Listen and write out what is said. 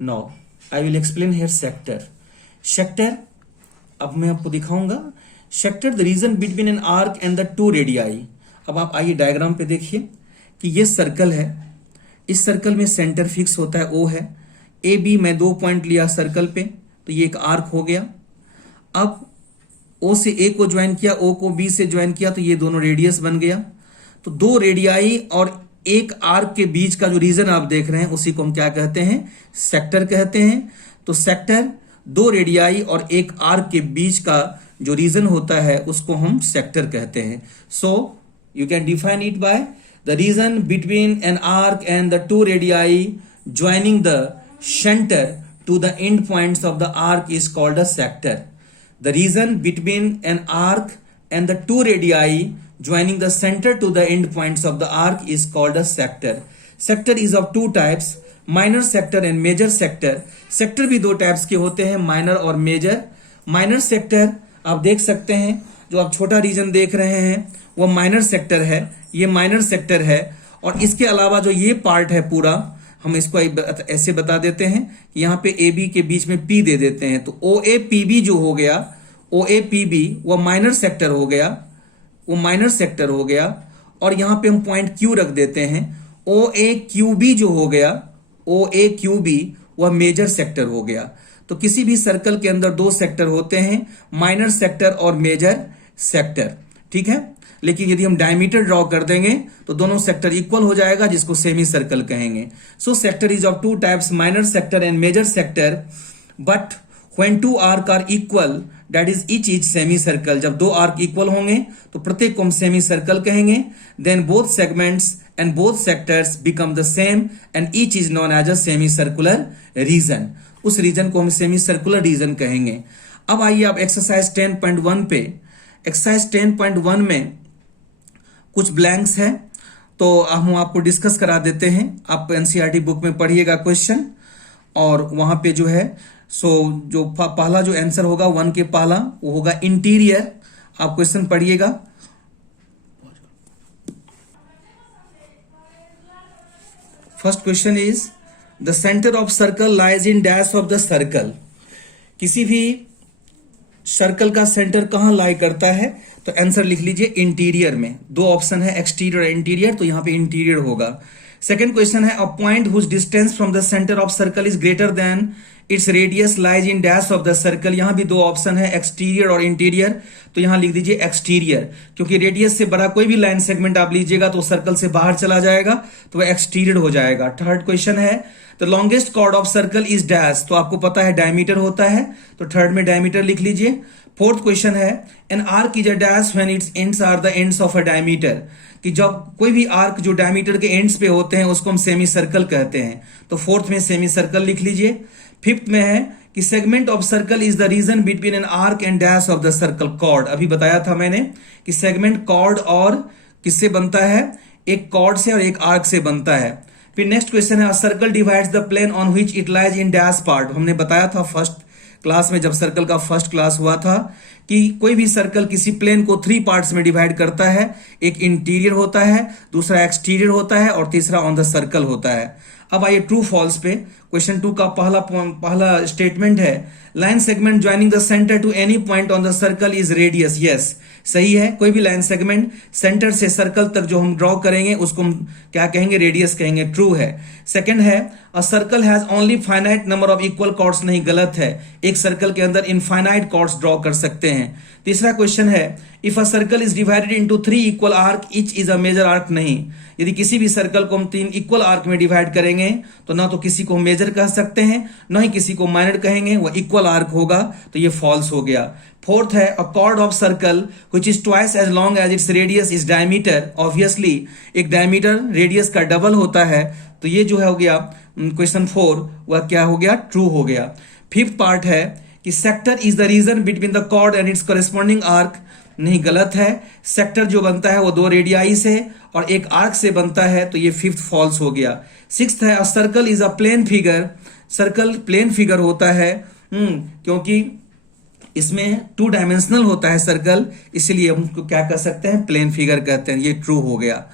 Now I will explain here sector. Sector अब मैं आपको दिखाऊंगा। Sector the region between an arc and the two radii. अब आप आइए डायग्राम पे देखिए कि ये सर्कल है, इस सर्कल में सेंटर फिक्स होता है, ओ है। ए बी मैं 2 पॉइंट लिया सर्कल पे, तो ये एक आर्क हो गया। अब ओ से ए को ज्वाइन किया, ओ को बी से ज्वाइन किया, तो ये दोनों रेडियस बन गया। तो दो रेडियाई और एक आर्क के बीच का जो रीजन आप देख रहे हैं उसी को हम क्या कहते हैं, सेक्टर कहते हैं। तो सेक्टर दो रेडियाई और एक आर्क के बीच का जो रीजन होता है उसको हम सेक्टर कहते हैं। So you can define it by the region between an arc and the two radii joining the centre to the end points of the arc is called a sector. The region between an arc and the two radii joining the center to the end points of the arc is called a sector. Sector is of two types, minor sector and major sector. Sector भी दो types के होते हैं, minor और major. Minor sector आप देख सकते हैं, जो आप छोटा रीजन देख रहे हैं वो माइनर सेक्टर है, ये माइनर सेक्टर है। और इसके अलावा जो ये पार्ट है पूरा, हम इसको ऐसे बता देते हैं कि यहाँ पे ए बी के बीच में पी दे देते हैं, तो ओ ए पी बी जो हो गया, ओ ए पी बी वो माइनर सेक्टर हो गया, वो माइनर सेक्टर हो गया। और यहाँ पे हम पॉइंट क्यू रख देते हैं, ओ ए क्यू बी जो हो गया, ओ ए क्यू बी वह मेजर सेक्टर हो गया। तो किसी भी सर्कल के अंदर दो सेक्टर होते हैं, माइनर सेक्टर और मेजर सेक्टर, ठीक है। लेकिन यदि हम डायमीटर ड्रॉ कर देंगे तो दोनों सेक्टर इक्वल हो जाएगा, जिसको सेमी सर्कल कहेंगे। So sector is of two types, minor sector and major sector. But when two arc are equal that is each is semi circle. जब दो आर्क इक्वल होंगे तो प्रत्येक को हम सेमी सर्कल कहेंगे। Then both segments and both sectors become the same and each is known as a semi circular region. उस region को हम सेमी सर्कुलर रीजन कहेंगे। अब आइए आप एक्सरसाइज 10.1 पे। एक्सरसाइज 10.1 में कुछ ब्लैंक्स है, तो हम आपको डिस्कस करा देते हैं। आप एनसीईआरटी बुक में पढ़िएगा क्वेश्चन, और वहां पे जो है सो जो पहला जो आंसर होगा 1 के पहला वो होगा इंटीरियर। आप क्वेश्चन पढ़िएगा। First question is the centre of circle lies in dash of the circle. किसी भी सर्कल का सेंटर कहां लाई करता है, तो आंसर लिख लीजिए इंटीरियर में। दो ऑप्शन है, एक्सटीरियर और इंटीरियर, तो यहां पे इंटीरियर होगा। सेकंड क्वेश्चन है a point whose distance from the centre of circle is greater than its radius lies in dash of the circle. यहां भी दो ऑप्शन है, एक्सटीरियर और इंटीरियर, तो यहां लिख दीजिए एक्सटीरियर, क्योंकि रेडियस से बड़ा कोई भी लाइन सेगमेंट आप लीजिएगा तो सर्कल से बाहर चला जाएगा, तो वह एक्सटीरियर हो जाएगा। थर्ड क्वेश्चन है the longest chord of circle is dash, तो आपको पता है डायमीटर होता है, तो थर्ड में डायमीटर लिख लीजिए। फोर्थ क्वेश्चन है an arc is a dash when its ends are the ends of a diameter, कि जब कोई भी आर्क जो डायमीटर के एंड्स पे होते हैं उसको हम सेमी सर्कल कहते हैं, तो फोर्थ में सेमी सर्कल लिख लीजिए। फिफ्थ में है कि segment of circle is the region between an arc and dash of the circle. Chord अभी बताया था मैंने कि सेगमेंट कॉर्ड और किससे बनता है, एक कॉर्ड से और एक आर्क से बनता है। फिर नेक्स्ट क्वेश्चन है circle divides the plane on which it lies in dash part. हमने बताया था फर्स्ट क्लास में, जब सर्कल का फर्स्ट क्लास हुआ था, कि कोई भी सर्कल किसी प्लेन को 3 पार्ट्स में डिवाइड करता है। एक इंटीरियर होता है, दूसरा एक्सटीरियर होता है और तीसरा ऑन द सर्कल होता है। अब आइए ट्रू फॉल्स पे। क्वेश्चन 2 का पहला स्टेटमेंट है line segment joining the centre to any point on the circle is radius. Yes, सही है। कोई भी लाइन सेगमेंट सेंटर से सर्कल तक जो हम ड्रॉ करेंगे उसको हम क्या कहेंगे, रेडियस कहेंगे, ट्रू है। सेकंड है a circle has only finite number of equal chords, नहीं, गलत है। एक सर्कल के अंदर इनफाइनाइट कॉर्ड्स ड्रॉ कर सकते हैं। तीसरा क्वेश्चन है if a circle is divided into 3 equal arc each is a major arc, नहीं। यदि किसी भी सर्कल को हम 3 इक्वल आर्क में डिवाइड करेंगे तो ना तो किसी को मेजर कह सकते हैं, ना ही किसी को माइनर कहेंगे, वह इक्वल आर्क होगा, तो ये फॉल्स हो गया। फोर्थ है a chord of circle which is twice as long as its radius is diameter. Obviously एक डायमीटर रेडियस का डबल होता है, तो ये जो है हो गया क्वेश्चन 4, वह क्या हो गया, ट्रू हो गया। फिफ्थ पार्ट है कि sector is the region between the chord and its corresponding arc, नहीं, गलत है। सेक्टर जो बनता है वो 2 रेडियाई से और एक आर्क से बनता है, तो ये फिफ्थ फॉल्स हो गया। सिक्स्थ है a circle is a plane figure. Circle plane figure होता है क्योंकि इसमें 2 डायमेंशनल होता है सर्कल, इसलिए हम क्या कह सकते हैं, प्लेन फिगर कहते हैं। ये ट्रू हो गया।